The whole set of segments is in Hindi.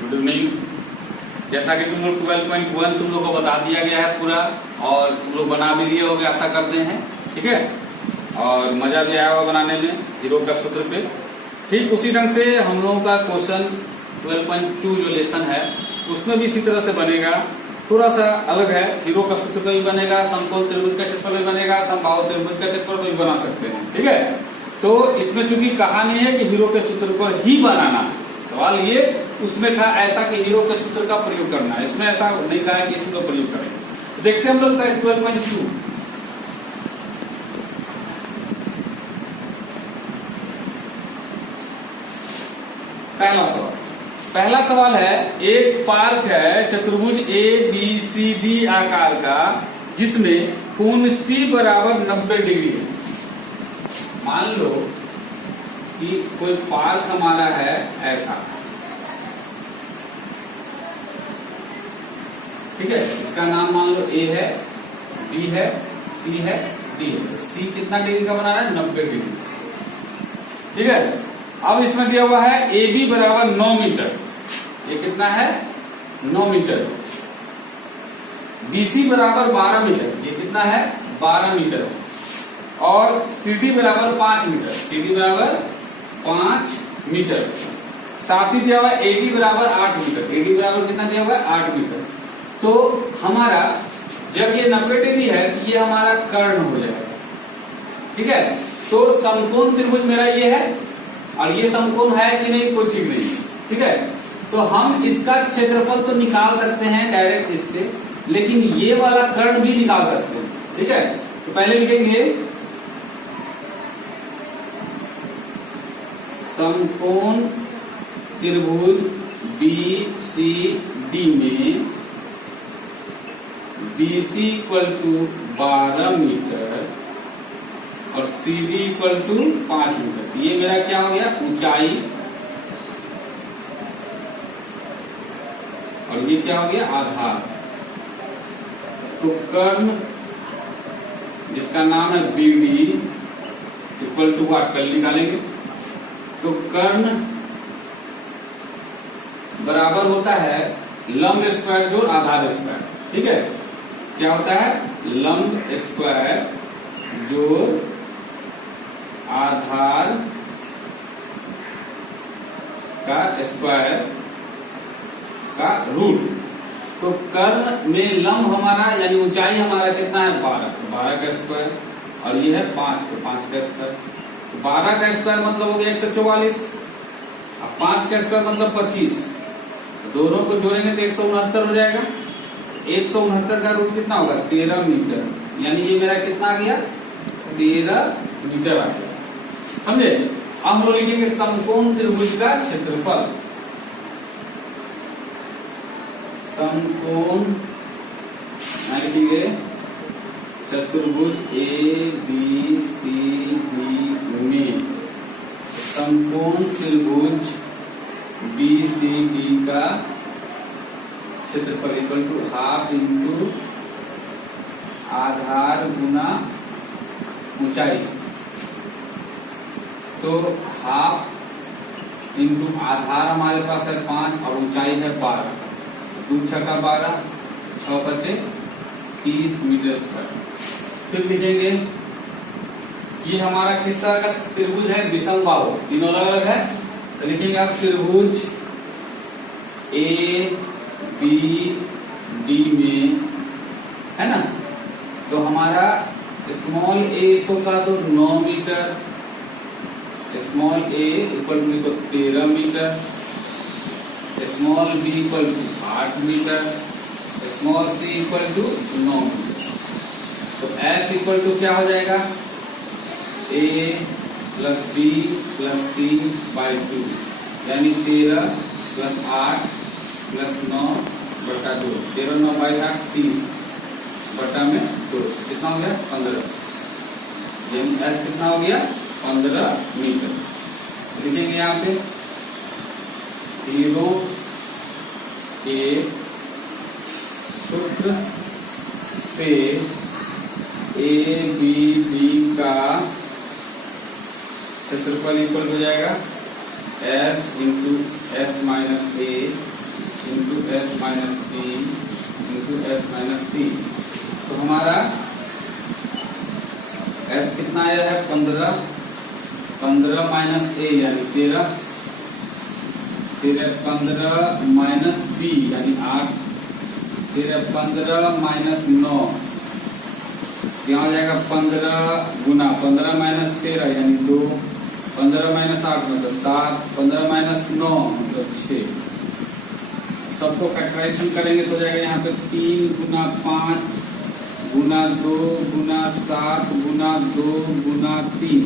Good evening. जैसा कि तुम लोग 12.1 तुम लोग को बता दिया गया है पूरा, और तुम लोग बना भी लिए होगे आशा करते हैं, ठीक है। और मजा भी आया होगा बनाने में हीरो का सूत्र पे। ठीक उसी ढंग से हम लोगों का क्वेश्चन 12.2 जो लेसन है उसमें भी इसी तरह से बनेगा, थोड़ा सा अलग है। हीरो का सूत्र पे भी बनेगा, समकोण त्रिभुज का क्षेत्रफल भी बनेगा, समबाहु त्रिभुज का क्षेत्रफल भी बना सकते हैं, ठीक है। तो इसमें चूंकि कहानी है कि हीरो के सूत्र पर ही बनाना, सवाल ये उसमें था ऐसा कि हीरो के सूत्र का प्रयोग करना है, इसमें ऐसा नहीं कहा है कि इसको प्रयोग करें। तो देखते हैं हम लोग 12.2। पहला सवाल है, एक पार्क है चतुर्भुज ABCD आकार का जिसमें कोण C बराबर 90 डिग्री है। मान लो कि कोई पार्क हमारा है ऐसा, ठीक है। इसका नाम मान लो A है, B है, C है, D है। C कितना डिग्री का बना रहा है? 90 डिग्री, ठीक है। अब इसमें दिया हुआ है AB बराबर 9 मीटर। ये कितना है? 9 मीटर। BC बराबर 12 मीटर। ये कितना है? 12 मीटर। और CD बराबर 5 मीटर। CD बराबर 5 मीटर। साथ ही दिया हुआ है AD बराबर 8 मीटर। AD बराबर कितना दिया हुआ है? 8 मीटर। तो हमारा जब ये 90 डिग्री है तो ये हमारा कर्ण हो जाएगा, ठीक है। तो समकोण त्रिभुज मेरा ये है और ये समकोण है कि नहीं कोई ठीक नहीं, ठीक है। तो हम इसका क्षेत्रफल तो निकाल सकते हैं डायरेक्ट इससे, लेकिन ये वाला कर्ण भी निकाल सकते हैं, ठीक है। तो पहले लिखेंगे समकोण त्रिभुज BCD में BC इक्वल टू 12 मीटर और CD इक्वल टू 5 मीटर। ये मेरा क्या हो गया? ऊंचाई। और ये क्या हो गया? आधार। तो कर्ण जिसका नाम है BD इक्वल टू वाट कल निकालेंगे। तो कर्ण बराबर होता है लंब स्क्वायर जोड़ आधार स्क्वायर, ठीक है। क्या होता है? लंब स्क्वायर जोड़ आधार का स्क्वायर का रूट। तो कर्ण में लंब हमारा यानी ऊंचाई हमारा कितना है? 12 का स्क्वायर, और ये है 5, तो 5 का स्क्वायर। तो 12 का स्क्वायर मतलब हो गया 144, अब 5 का स्क्वायर मतलब 25। तो दोनों को जोड़ेंगे तो 169 हो जाएगा। 169 का रूट कितना होगा? 13 मीटर। यानी ये मेरा कितना आ गया? 13 मीटर आ गया, समझे। अब हम लोग लिखेंगे समकोण त्रिभुज का क्षेत्रफल। समकोण लिखेंगे चतुर्भुज ABCD में समकोण त्रिभुज BCD का क्षेत्रफल इक्वल टू हाफ इंटू आधार गुना ऊंचाई। तो हाफ इंटू आधार हमारे पास है 5 और ऊंचाई है 12। 2 छक्का 12, 6 बचे 30 मीटर स्क्वायर। फिर लिखेंगे ये हमारा किस तरह का त्रिभुज है? विषम बाहु, तीनों अलग अलग है। तो लिखेंगे आप त्रिभुज ABD में, है ना। तो हमारा स्मॉल a इसको कहा तो 9 metre, small a equal to 13 metre, small b equal to 8 metre, small c equal to 9 metre. तो s इक्वल टू क्या हो जाएगा? a plus b plus c by 2, यानी 13 प्लस 8 प्लस 9 बटा 2। 13 9 बाई 8 30 बटा में 2, कितना हो गया? 15। यानी s कितना हो गया? 15 मीटर। लिखेंगे यहाँ पे हीरो के सूत्र से ABD का क्षेत्रफल इक्वल हो जाएगा S into S minus a s minus b into s minus c. तो हमारा एस कितना आया है 15, 15 माइनस ए यानी 13, फिर 15 माइनस बी यानी 8, फिर 15 माइनस 9, यहाँ हो जाएगा 15 गुना 15 माइनस 13 यानी 2, 15 माइनस 8 मतलब 7, 15 माइनस 9 मतलब 6। सबको फैक्टराइजेशन करेंगे तो हो जाएगा यहाँ पे 3 गुना 5 गुना 2 गुना 7 गुना 2 गुना 3।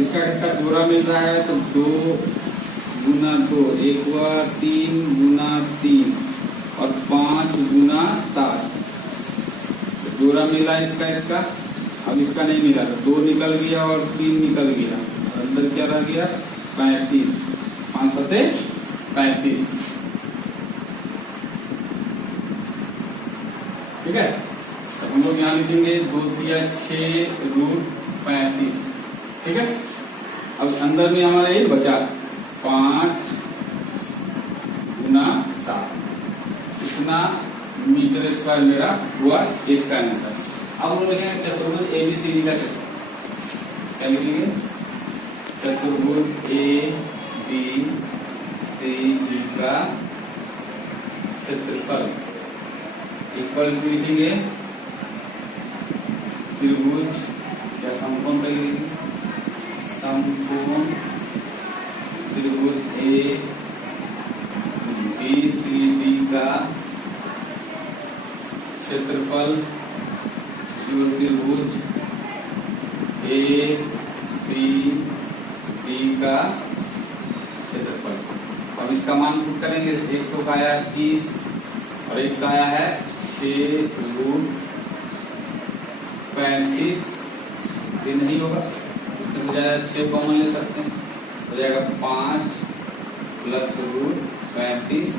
इसका किसका जोड़ा मिल रहा है तो 2 गुना 2, एक हुआ 3 गुना 3 और 5 गुना 7। जोड़ा मिला इसका। अब इसका नहीं मिला तो 2 निकल गया और 3 निकल गया, अंदर क्या रह गया 35, 5 सते 35। ठीक है, तो हम लोग यहाँ लिखेंगे 2 दिया 6 रूट 35। ठीक है, अब अंदर में हमारा ये बचा 5 गुना 7, इतना मीटर स्क्वायर मेरा हुआ एक का आंसर। अब हम लिखेंगे चतुर्भुज एबीसीडी का क्षेत्रफल। क्या लिखेंगे चतुर्भुज ए बी सी डी का क्षेत्रफल इक्वल टू लिखेंगे त्रिभुज या समकोण का लिखेंगे समकोण त्रिभुज ए बी सी डी का क्षेत्रफल जो त्रिभुज ए बी डी का क्षेत्रफल। अब इसका मान पुट करेंगे, एक तो का आया 30 और एक का आया है 6 रूट 35। ये नहीं होगा, इसमें से जाएगा 6 कॉमन ले सकते हैं, हो जाएगा 5 प्लस रूट 35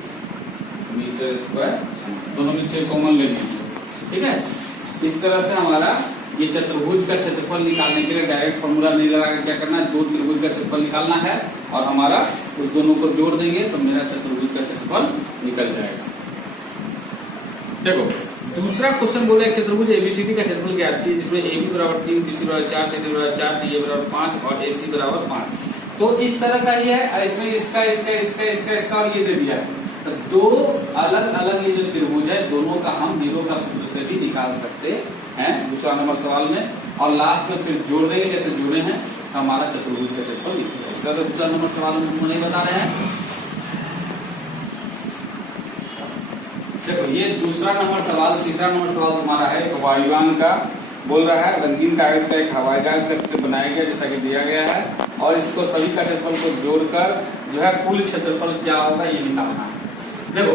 मीटर स्क्वायर। दोनों में 6 कॉमन ले लीजिए। ठीक है, इस तरह से हमारा ये चतुर्भुज का क्षेत्रफल निकालने के लिए डायरेक्ट फॉर्मूला नहीं लगा के क्या करना है, 2 त्रिभुज का क्षेत्रफल निकालना है और हमारा उस दोनों को जोड़ देंगे तो मेरा चतुर्भुज का क्षेत्रफल निकल जाएगा। देखो दूसरा क्वेश्चन बोल रहा है चतुर्भुज एबीसीडी का क्षेत्रफल ज्ञात कीजिए जिसमें ए बी बराबर 3, बी सी बराबर 4, सी डी बराबर 4, डी ए बराबर 5 और ए सी बराबर 5। तो इस तरह का ही है, इसमें इसका और ये दे दिया है। तो 2 अलग अलग ये जो त्रिभुज है दोनों का हम हीरो का सूत्र से भी निकाल सकते हैं दूसरा नंबर सवाल में, और लास्ट में फिर जोड़ देंगे जैसे जुड़े हैं हमारा चतुर्भुज का क्षेत्रफल लिखेंगे। इस तरह से दूसरा नंबर सवाल में हम नहीं बता रहे हैं। देखो ये दूसरा नंबर सवाल, तीसरा नंबर सवाल हमारा है वायुयान का, बोल रहा है रंगीन कागज का एक हवाई जहाज करके बनाया गया जैसा कि दिया गया है, और इसको सभी का क्षेत्रफल को जोड़कर जो है कुल क्षेत्रफल क्या होगा ये निकालना है। देखो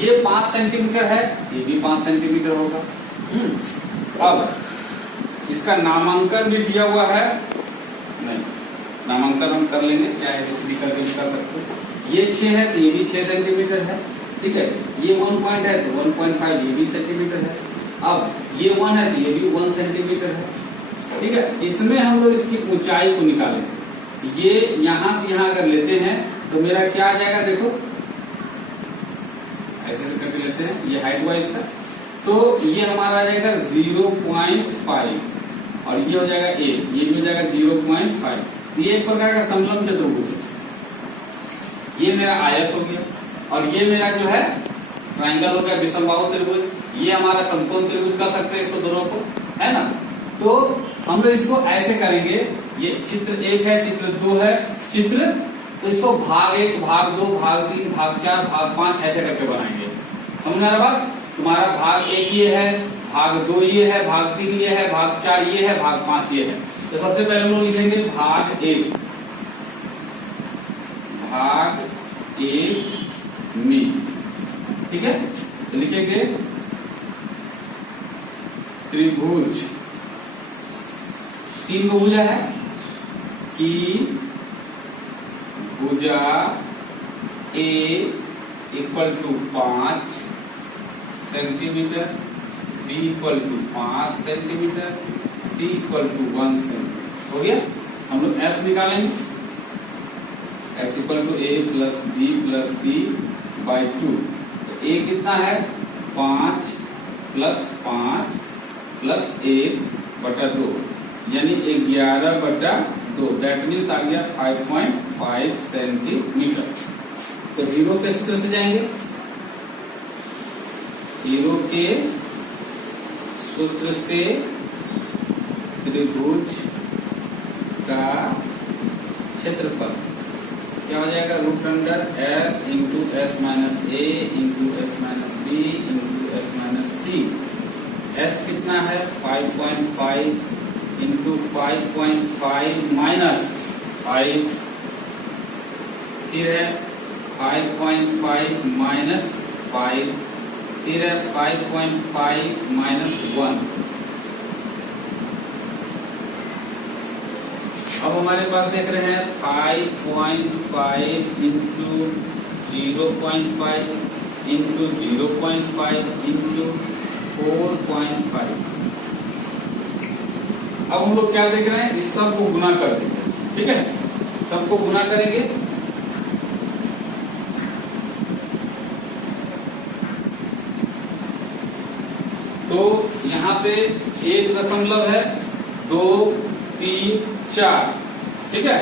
ये 5 सेंटीमीटर है, ये भी 5 सेंटीमीटर होगा। अब इसका नामांकन भी दिया हुआ है, नहीं नामांकन हम कर लेंगे, क्या है इसलिए करके भी कर सकते हैं। ये 6 है तो ये भी 6 सेंटीमीटर है। ठीक है, ये 1 पॉइंट है तो 1.5 ये भी सेंटीमीटर है। अब ये 1 है तो ये भी 1 सेंटीमीटर है। ठीक है, इसमें हम लोग इसकी ऊंचाई को निकालेंगे। ये यहां से यहां अगर लेते हैं तो मेरा क्या आ जाएगा, देखो ऐसे करके लेते हैं, ये हाइट वाइज का, तो ये हमारा आ जाएगा 0.5 और ये हो जाएगा ए, ये भी हो जाएगा 0.5। ये एक प्रकार का समलंब चतुर्भुज, ये मेरा आयत हो गया और ये मेरा जो है ट्रायंगल हो गया विषमबाहु त्रिभुज। ये हमारा समकोण त्रिभुज कर सकते हैं इसको दोनों को, है ना। तो हम लोग इसको ऐसे करेंगे, ये चित्र 1 है, चित्र 2 है, चित्र, तो इसको भाग 1 भाग 2 भाग 3 भाग 4 भाग 5 ऐसे करके बनाएंगे। समझ आ रहा बात, तुम्हारा भाग 1 ये है, भाग 2 ये है, भाग 3 ये है, भाग 4 ये है, भाग 5 ये है। तो सबसे पहले हम लोग लिखेंगे भाग 1, भाग 1 में, ठीक है, तो लिखेंगे त्रिभुज, 3 को भुजा है कि भुजा a equal to 5 centimetre, b equal to 5 centimetre, c equal to 1 centimetre. हो गया, हम लोग एस निकालेंगे, s equal to a plus B plus c by 2। तो ए कितना है 5 प्लस 5 प्लस 1/2 यानी 11/2। दैट मीन्स आ गया 5.5 सेंटीमीटर। तो हीरो के सूत्र से जाएंगे, हीरो के सूत्र से त्रिभुज का क्षेत्रफल क्या हो जाएगा, root under s into s minus a into s minus b into s minus c. S कितना है 5.5 इंटू 5.5 माइनस 5, फिर है 5.5 माइनस 5, फिर है 5.5 माइनस 1। अब हमारे पास देख रहे हैं 5.5 इंटू 0.5 इंटू 0.5 इंटू 4.5। अब हम लोग क्या देख रहे हैं, इस सब को गुना कर देंगे, ठीक है, सबको गुना करेंगे। तो यहाँ पे 1 है 2 3 4, ठीक है।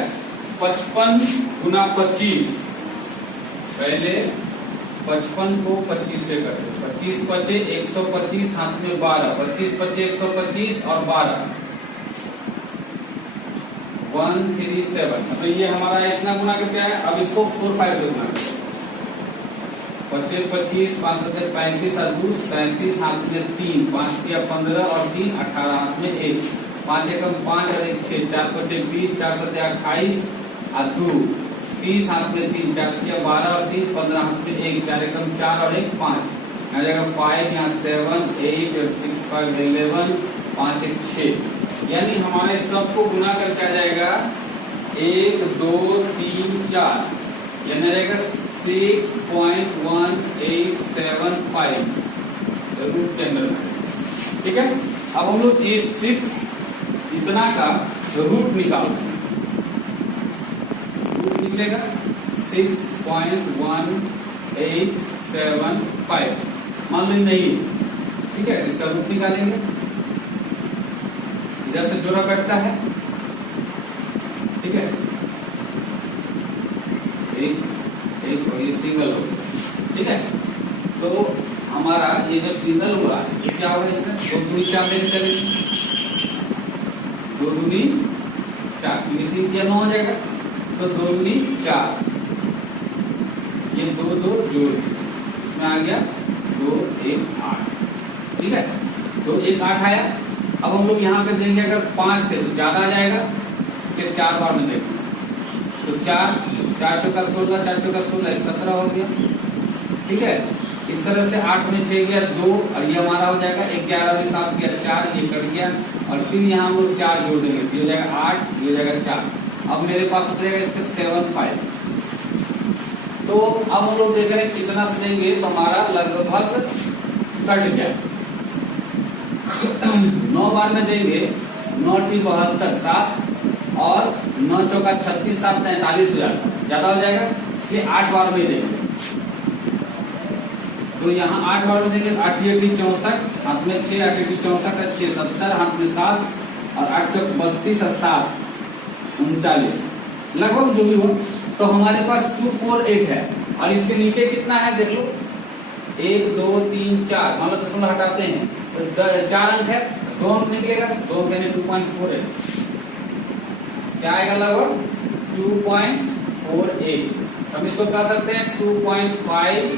55 गुना 25, पहले 55 को 25 से करते, 25 पचे 125, हाथ में 12, 25 पचे 125 और 12 137। तो ये हमारा इतना गुना करके है। अब इसको 4 5 से गुना करते, 25 25 5 7 35 और 2 37, हाथ में 3, 5 किया 15 और 3 18, हाथ में 1, 5 एकम 5 और 1 6, 4 5 20, 4 7 28 और 2 30, हाथ में 3, 4 किया 12 और 3 15, हाथ में 1, 4 एकम 4 और 1 5, यहाँ जाएगा 5, यहाँ 7 8 और 6 5 11, 5 1 6। यानी हमारे सबको गुना करके आ जाएगा 1 2 3 4, यानी रहेगा 6.1875 रूट के अंदर में, ठीक है। अब हम लोग ये 6 इतना का रूट निकालते हैं, रूट निकलेगा 6.1875, मान लो नहीं, ठीक है, इसका रूट निकालेंगे। इधर से जोड़ा कटता है, ठीक है, एक और ये सिंगल हो, ठीक है। तो हमारा ये जब सिंगल हुआ तो क्या होगा, इसमें 2 दूनी 4 लेके चलेंगे, 2 दूनी 4, 3 क्या 9 हो जाएगा, तो 2 दूनी 4, ये 2 2 जोड़, इसमें आ गया 2 1 8, ठीक है। 2 1 8 आया। अब हम लोग यहाँ पे देंगे, अगर 5 से ज्यादा आ जाएगा, इसके 4 बार में देखेंगे, तो 4 4 चौका 16, 4 चौका 16, 17 हो गया, ठीक है। इस तरह से 8 में 6 गया 2, और ये हमारा हो जाएगा 11 में 7 गया 4, ये कट गया, और फिर यहाँ हम लोग 4 जोड़ देंगे, ये हो जाएगा 8, ये हो जाएगा 4। अब मेरे पास हो जाएगा इसके 7 5। तो अब हम लोग देख रहे हैं कितना से देंगे, तो हमारा लगभग कट गया। 9 बार में देंगे, 9 टी 72 7, और 9 चौका 36 7 43 हो जाता है, ज्यादा हो जाएगा, इसलिए 8 बार में देंगे। तो यहाँ 8 बार में देंगे, 8 8 64, हाथ में 6, 8 8 64 6 70, हाथ में 7, और 8 चौक 32 और 7 39, लगभग जो भी हो। तो हमारे पास 248 है, और इसके नीचे कितना है देख लो, 1 2 3 4, मान लो 10 हटाते हैं तो 4 अंक है, 2 अंक निकलेगा, 2 यानी 2.48, क्या आएगा लगभग 2.48। हम इसको कह सकते हैं 2.5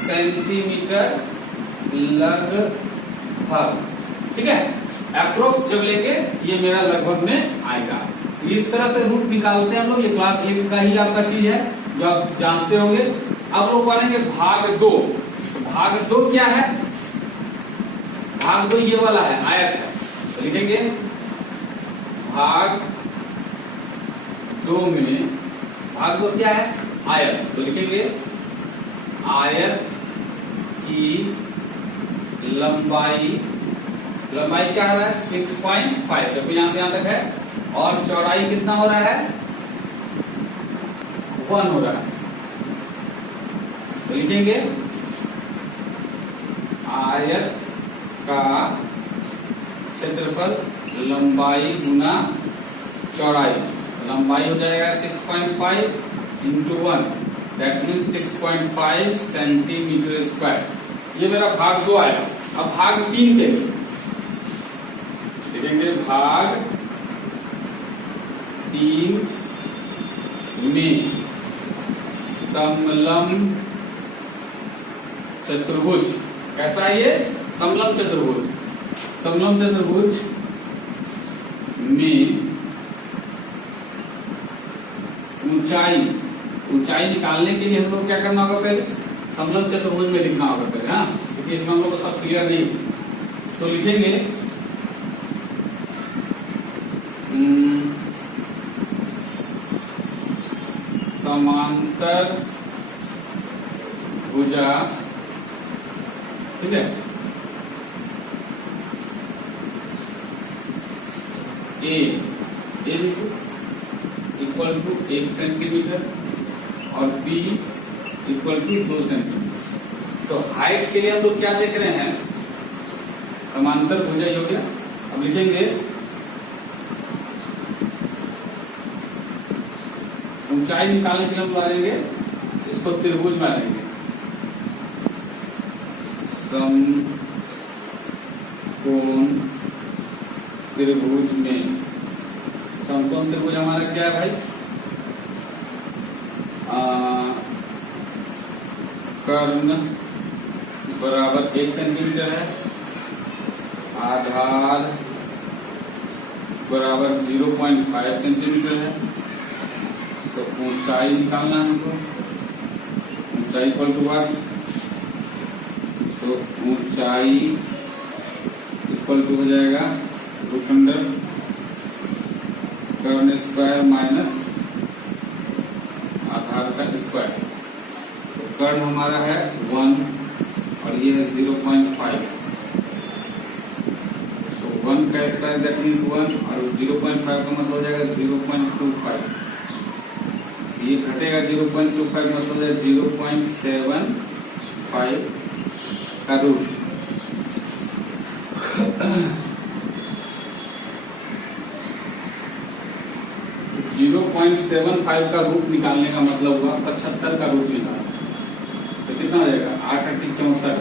सेंटीमीटर लगभग, ठीक है। अप्रोक्स जब लेंगे ये मेरा लगभग में आएगा। इस तरह से रूट निकालते हैं हम लोग, ये क्लास 8 का ही आपका चीज है जो आप जानते होंगे। अब लोग पढ़ेंगे भाग 2। भाग 2 क्या है, भाग 2 ये वाला है, आयत है, तो लिखेंगे भाग 2 में, भाग 2 क्या है, आयत, तो लिखेंगे आयत की लंबाई क्या हो रहा है 6.5, देखो यहां से यहां तक है, और चौड़ाई कितना हो रहा है 1 हो रहा है। तो तो लिखेंगे आयत का क्षेत्रफल लंबाई गुना चौड़ाई। लंबाई हो जाएगा 6.5 into 1, that means 6.5 centimetre square. ये मेरा भाग 2 आया। अब भाग 3 के लिए देखेंगे। भाग 3 में समलंब चतुर्भुज। कैसा है ये? समलंब चतुर्भुज। समलंब चतुर्भुज में ऊंचाई निकालने के लिए हम लोग क्या करना होगा? पहले समलंब चतुर्भुज में लिखना होगा पहले, हाँ, क्योंकि इसमें हम लोग को सब क्लियर नहीं। तो लिखेंगे समांतर भुजा, ठीक है, ए इक्वल टू 1 सेंटीमीटर और बी इक्वल टू 2 सेंटीमीटर। तो हाइट के लिए हम लोग क्या देख रहे हैं? समांतर भुजा हो गया। अब लिखेंगे ऊंचाई निकालने के लिए हम मारेंगे इसको त्रिभुज मारेंगे। समकोण त्रिभुज में, समकोण त्रिभुज हमारा क्या है भाई? कर्ण बराबर 1 सेंटीमीटर है, आधार बराबर 0.5 सेंटीमीटर है। तो ऊंचाई निकालना है हमको। ऊंचाई इक्वल टू व्हाट? तो ऊंचाई इक्वल टू हो जाएगा रूट अंडर कर्ण स्क्वायर माइनस आधार का स्क्वायर। तो कर्ण हमारा है 1 और ये है 0.5। तो 1 का स्क्वायर दैट मीन्स 1 और 0.5 का मतलब हो जाएगा 0.25। ये घटेगा 0.25 मतलब है 0.75 का रूट। जीरो 0.75 का रूट निकालने का मतलब हुआ 75 का रूट निकालना। तो कितना हो जाएगा? 8 8 64।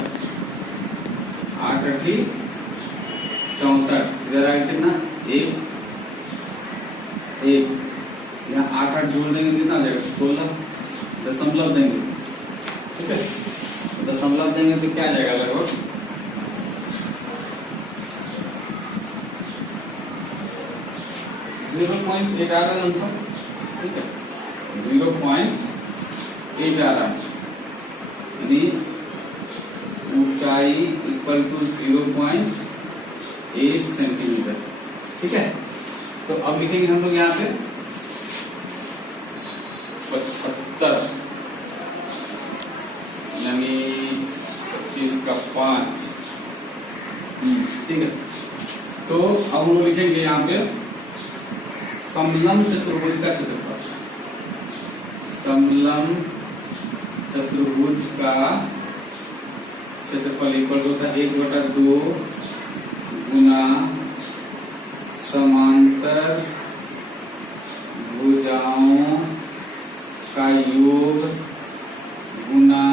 8 8 64। इधर आएगा कितना? 1 यहाँ 8 8 जोड़ देंगे कितना आ जाएगा? 16। दशमलव देंगे, ठीक है। तो दशमलव देंगे तो क्या आ जाएगा? लगभग 0.8 आ रहा है आंसर, ठीक है। 0.8 आ रहा है, यानी ऊंचाई इक्वल टू 0.8 सेंटीमीटर, ठीक है। तो अब लिखेंगे हम लोग यहाँ पे 75 यानी 25 का 5, ठीक है। तो अब हम लोग लिखेंगे यहाँ पे समलंब चतुर्भुज का क्षेत्रफल। समलंब चतुर्भुज का क्षेत्रफल इक्वल होता है 1/2 गुना समांतर भुजाओं का योग गुना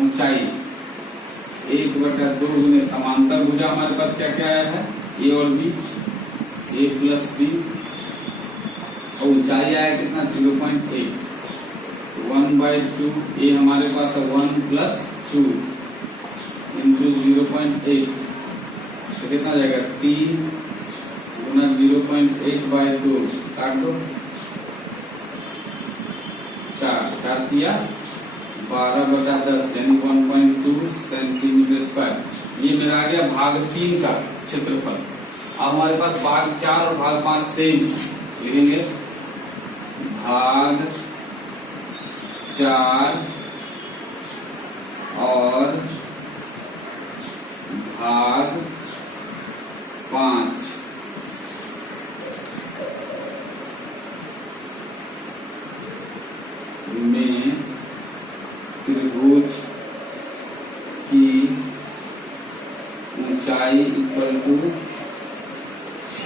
ऊंचाई। 1/2 गुने समांतर भुजा हमारे पास क्या क्या आया है? ए और बी, ए प्लस बी, और ऊंचाई आया कितना? 0.8। 1/2 ए हमारे पास है 1 + 2 इंटू 0.8, तो कितना आ जाएगा? 3 गुना 0.8/2 काट दो, 4 दिया 12/10 यानी 1.2 सेंटीमीटर स्क्वायर। ये मेरा आ गया भाग 3 का क्षेत्रफल। अब हमारे पास भाग 4 और भाग 5 सेम लिखेंगे। भाग 4 और भाग 5 में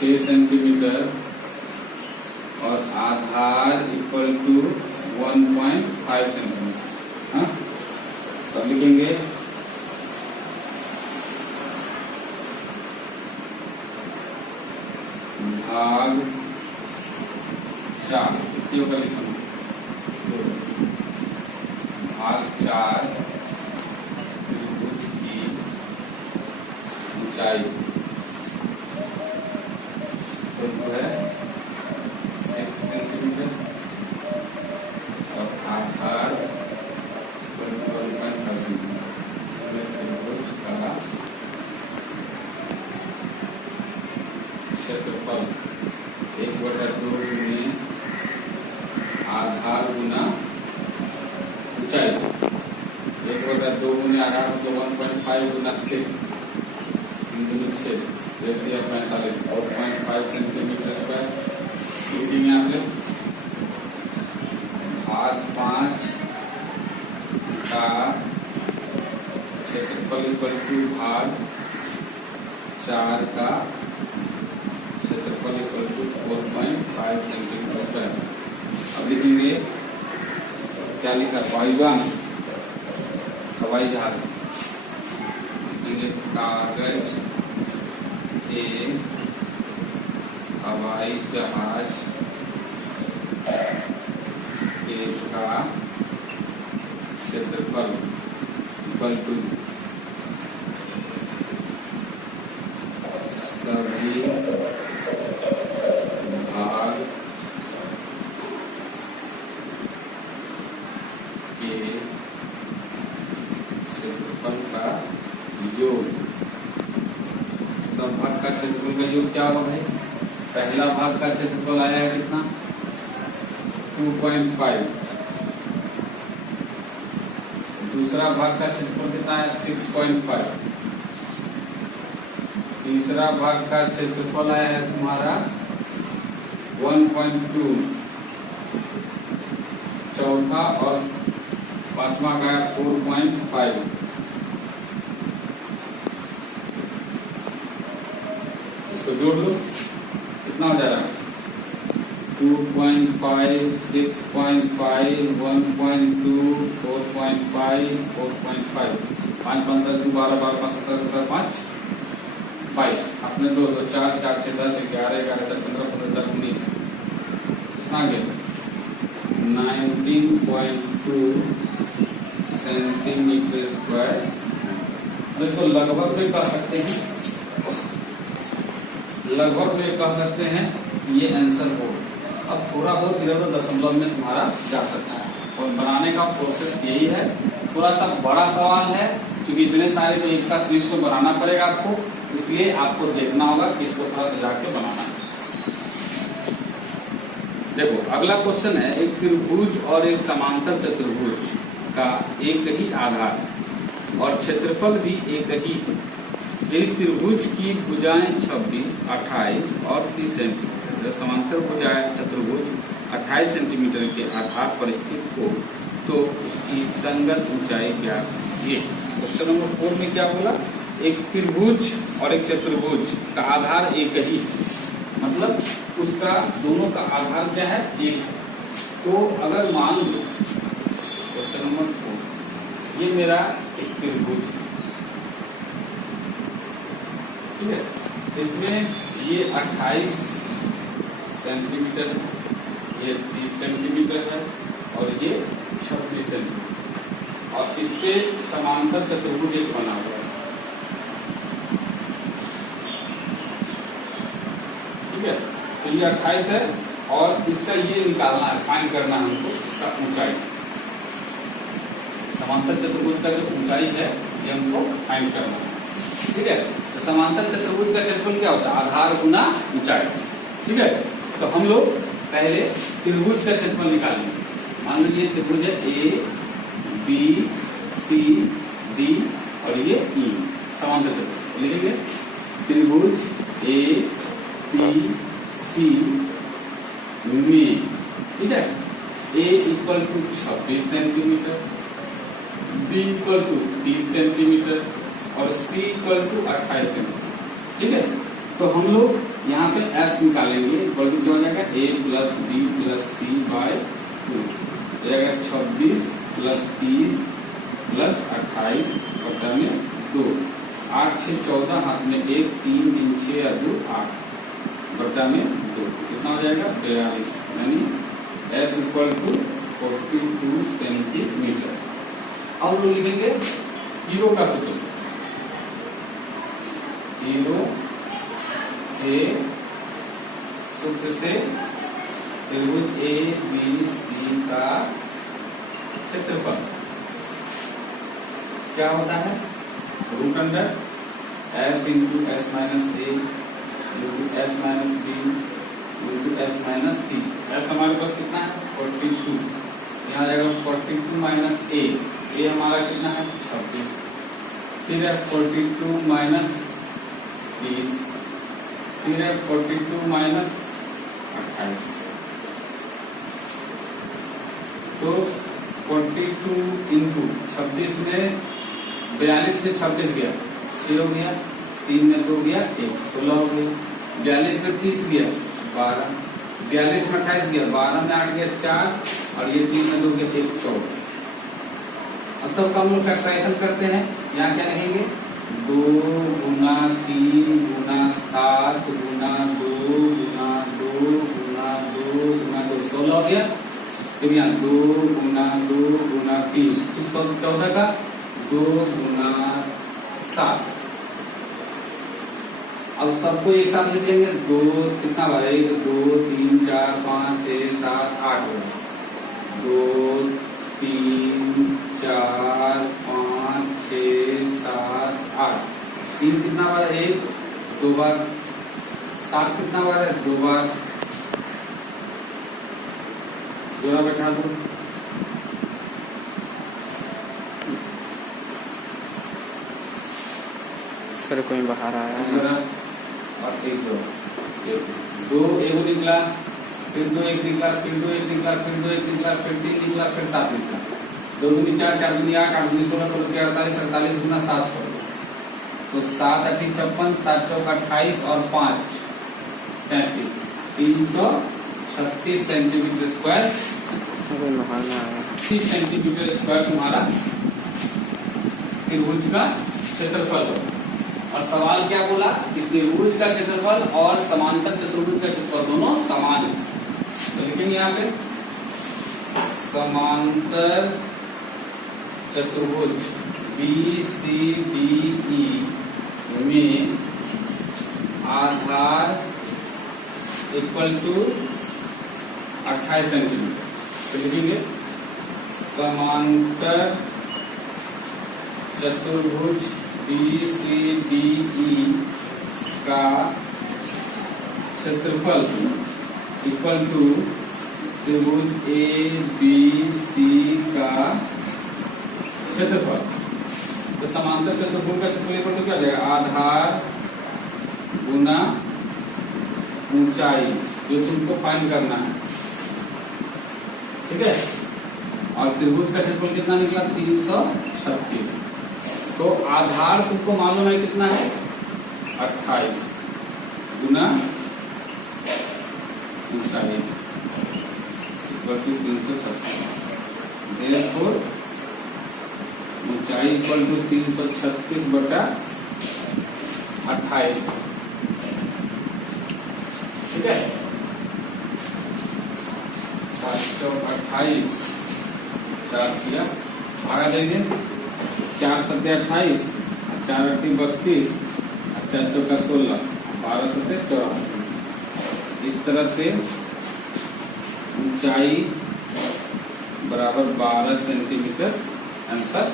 6 सेंटीमीटर और आधार इक्वल टू 1.5 सेंटीमीटर। हाँ, तब लिखेंगे भाग 4, कितनी होगा लिखूंगा भाग 4 त्रिभुज की ऊंचाई तो है 6 सेंटीमीटर और आधार 1.5 सेंटीमीटर। त्रिभुज का क्षेत्रफल 1/2 गुने आधार गुना ऊंचाई, 1/2 गुने आधार मतलब 1.5 गुना 6 45 और 0.5 सेंटीमीटर स्क्वायर लिखेंगे यहाँ पे। भाग 5 का क्षेत्रफल इक्वल टू भाग 4 का क्षेत्रफल इक्वल टू 4.5 सेंटीमीटर स्क्वायर। अब लिखेंगे क्या लिखा, वायुयान हवाई जहाज लिखेंगे कागज के हवाई जहाज के का क्षेत्रफल इक्वल टू सभी भाग के क्षेत्रफल का योग। सब भाग का क्षेत्रफल का योग क्या होगा भाई? पहला भाग का क्षेत्रफल आया है कितना 2.5, दूसरा भाग का क्षेत्रफल कितना है 6.5, तीसरा भाग का क्षेत्रफल आया है तुम्हारा 1.2, चौथा और पांचवा का है 4.5। इसको जोड़ लो, कितना हो जाएगा 2.5, 6.5, 1.2, 4.5, 4.5, 5 5 10 12 12 5 17 17 5 22, अपने 2 2 4 4 6 10 11 11 15 15 19 कितना गया 19.2 सेंटीमीटर स्क्वायर। इसको लगभग में कह सकते हैं, लगभग में कह सकते हैं ये आंसर हो। अब थोड़ा बहुत इधर उधर दशमलव में तुम्हारा जा सकता है और बनाने का प्रोसेस यही है। थोड़ा सा बड़ा सवाल है क्योंकि इतने सारे तो एक साथ सीरीज को बनाना पड़ेगा आपको, इसलिए आपको देखना होगा कि इसको थोड़ा सजा के बनाना है। देखो अगला क्वेश्चन है, एक त्रिभुज और एक समांतर चतुर्भुज का एक ही आधार और क्षेत्रफल भी एक ही है। यदि त्रिभुज की भुजाएं 26, 28 और 30 सेंटीमीटर, समांतर भुजाएं चतुर्भुज 28 सेंटीमीटर के आधार पर स्थित हो तो उसकी संगत ऊंचाई क्या है? क्वेश्चन नंबर 4 में क्या बोला, एक त्रिभुज और एक चतुर्भुज का आधार एक ही, मतलब उसका दोनों का आधार क्या है, एक। तो अगर मान लो क्वेश्चन नंबर 4 ये मेरा एक त्रिभुज है, ठीक है, इसमें ये 28 सेंटीमीटर, ये 30 सेंटीमीटर है और ये 26 सेंटीमीटर और इस पे समांतर चतुर्भुज एक बना हुआ है, ठीक है। तो ये 28 है और इसका ये निकालना है, फाइंड करना है हमको इसका ऊंचाई। समांतर चतुर्भुज का जो ऊंचाई है ये हमको फाइंड करना है, ठीक है। तो समांतर चतुर्भुज का क्षेत्रफल क्या होता है, आधार गुना ऊंचाई, ठीक है। तो हम लोग पहले त्रिभुज का क्षेत्रफल निकालेंगे। मान लीजिए त्रिभुज है ए बी सी डी और ये ई, समांतर चतुर्भुज लिखेंगे त्रिभुज ए बी सी में, ठीक है। A equal to 26 centimetre, b equal to 30 centimetre और सी इक्वल टू 28 सेंटीमीटर, ठीक है। तो हम लोग यहाँ पे s निकालेंगे, इक्वल टू क्या हो जाएगा a plus B plus C by 2, हो जाएगा 26 प्लस 30 प्लस 28 बटा में 2, 8 6 14, हाथ में 1, 3 3 6 और 2 8 बटा में 2, कितना हो जाएगा 42, यानी s इक्वल टू 42 सेंटीमीटर। अब लोग लिखेंगे हीरो का सूत्र से, हीरो के सूत्र से त्रिभुज ए बी सी का क्षेत्रफल क्या होता है, root under s into s minus a into s minus b into s minus c. S हमारे पास कितना है 42, यहाँ जाएगा 42 माइनस ए हमारा कितना है 26, फिर है 42 माइनस 30, फिर है 42 माइनस 28, तो 42 इंटू 26 में 42 में 26 गया 6 हो गया, 3 में 2 गया 1 16 हो गया, 42 में 30 गया 12, 42 में 28 गया 12 में 8 गया 4 और ये 3 में 2 गया 1 14। अब सबका हम लोग फैक्टराइजेशन करते हैं, यहाँ क्या लिखेंगे 2 गुना 3 गुना 7 गुना 2 गुना 2 गुना 2 गुना 2 16 हो गया, फिर यहाँ 2 गुना 2 गुना 3 14 का 2 गुना 7। अब सबको एक साथ लिख लेंगे, 2 कितना बार 1 2 3 4 5 6 7 8 होगा, 2 3 4 5 6 7 8, 3 कितना बार 1 2 बार, 7 कितना बार है 2 बार, जोड़ा बैठा दो, सर कोई बाहर आया है और 1 2 1 निकला, फिर 2 1 निकला, फिर 2 1 निकला, फिर 2 1 निकला, फिर 3 निकला, फिर 7 निकला, 2 दूनी 4 4 दूनी 8 8 दूनी 16 16 के 48 48 गुना 7 हो, तो 7 8 56 7 चौक 28 और 5 33 336 सेंटीमीटर स्क्वायर, 30 सेंटीमीटर स्क्वायर तुम्हारा त्रिभुज का क्षेत्रफल हो। और सवाल क्या बोला कि त्रिभुज का क्षेत्रफल और समांतर चतुर्भुज का क्षेत्रफल दोनों समान है, तो लिखेंगे यहाँ पे समांतर चतुर्भुज BCDE में आधार इक्वल टू 28 सेंटीमीटर, तो लिखेंगे समांतर चतुर्भुज BCDE का क्षेत्रफल इक्वल टू त्रिभुज ABC का क्षेत्रफल। तो समांतर चतुर्भुज का क्षेत्रफल इक्वल टू क्या हो जाएगा, आधार गुना ऊंचाई, जो तुमको फाइंड करना है, ठीक है। और त्रिभुज का क्षेत्रफल कितना निकला 336, तो आधार तुमको मालूम है कितना है 28 गुना ऊंचाई इक्वल टू 336, देयरफॉर ऊंचाई इक्वल टू 336 बटा 28, ठीक है। 7 चौक 28, 4 किया भागा देंगे, 4 सत्ते 28, 4 अट्ठी 32, 4 चौका 16, 12 सत्ते 84। इस तरह से ऊंचाई बराबर 12 सेंटीमीटर आंसर।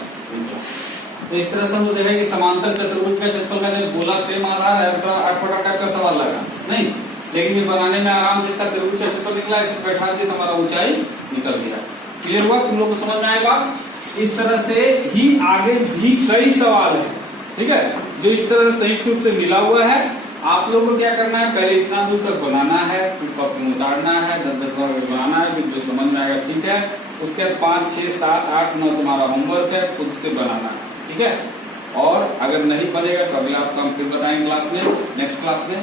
तो इस तरह से हम देखा कि समांतर चतुर्भुज का क्षेत्रफल का जब गोला सेम आधार है तो अटपटा टाइप का सवाल लगा नहीं, लेकिन ये बनाने में आराम से इसका त्रिभुज का क्षेत्रफल निकला, इसे बैठा दिया हमारा ऊंचाई निकल गया। क्लियर हुआ, तुम लोग को समझ में आएगा। इस तरह से ही आगे भी कई सवाल है, ठीक है, जो इस तरह से संयुक्त रूप से मिला हुआ है। आप लोगों को क्या करना है, पहले इतना दूर तक बनाना है, फिर कॉपी में उतारना है, 10-10 बार बनाना है, फिर जो समझ में आएगा ठीक है, उसके 5, 6, 7, 8, 9 तुम्हारा होमवर्क है, खुद से बनाना है, ठीक है। और अगर नहीं बनेगा तो अगला काम फिर बताएंगे क्लास में, नेक्स्ट क्लास में।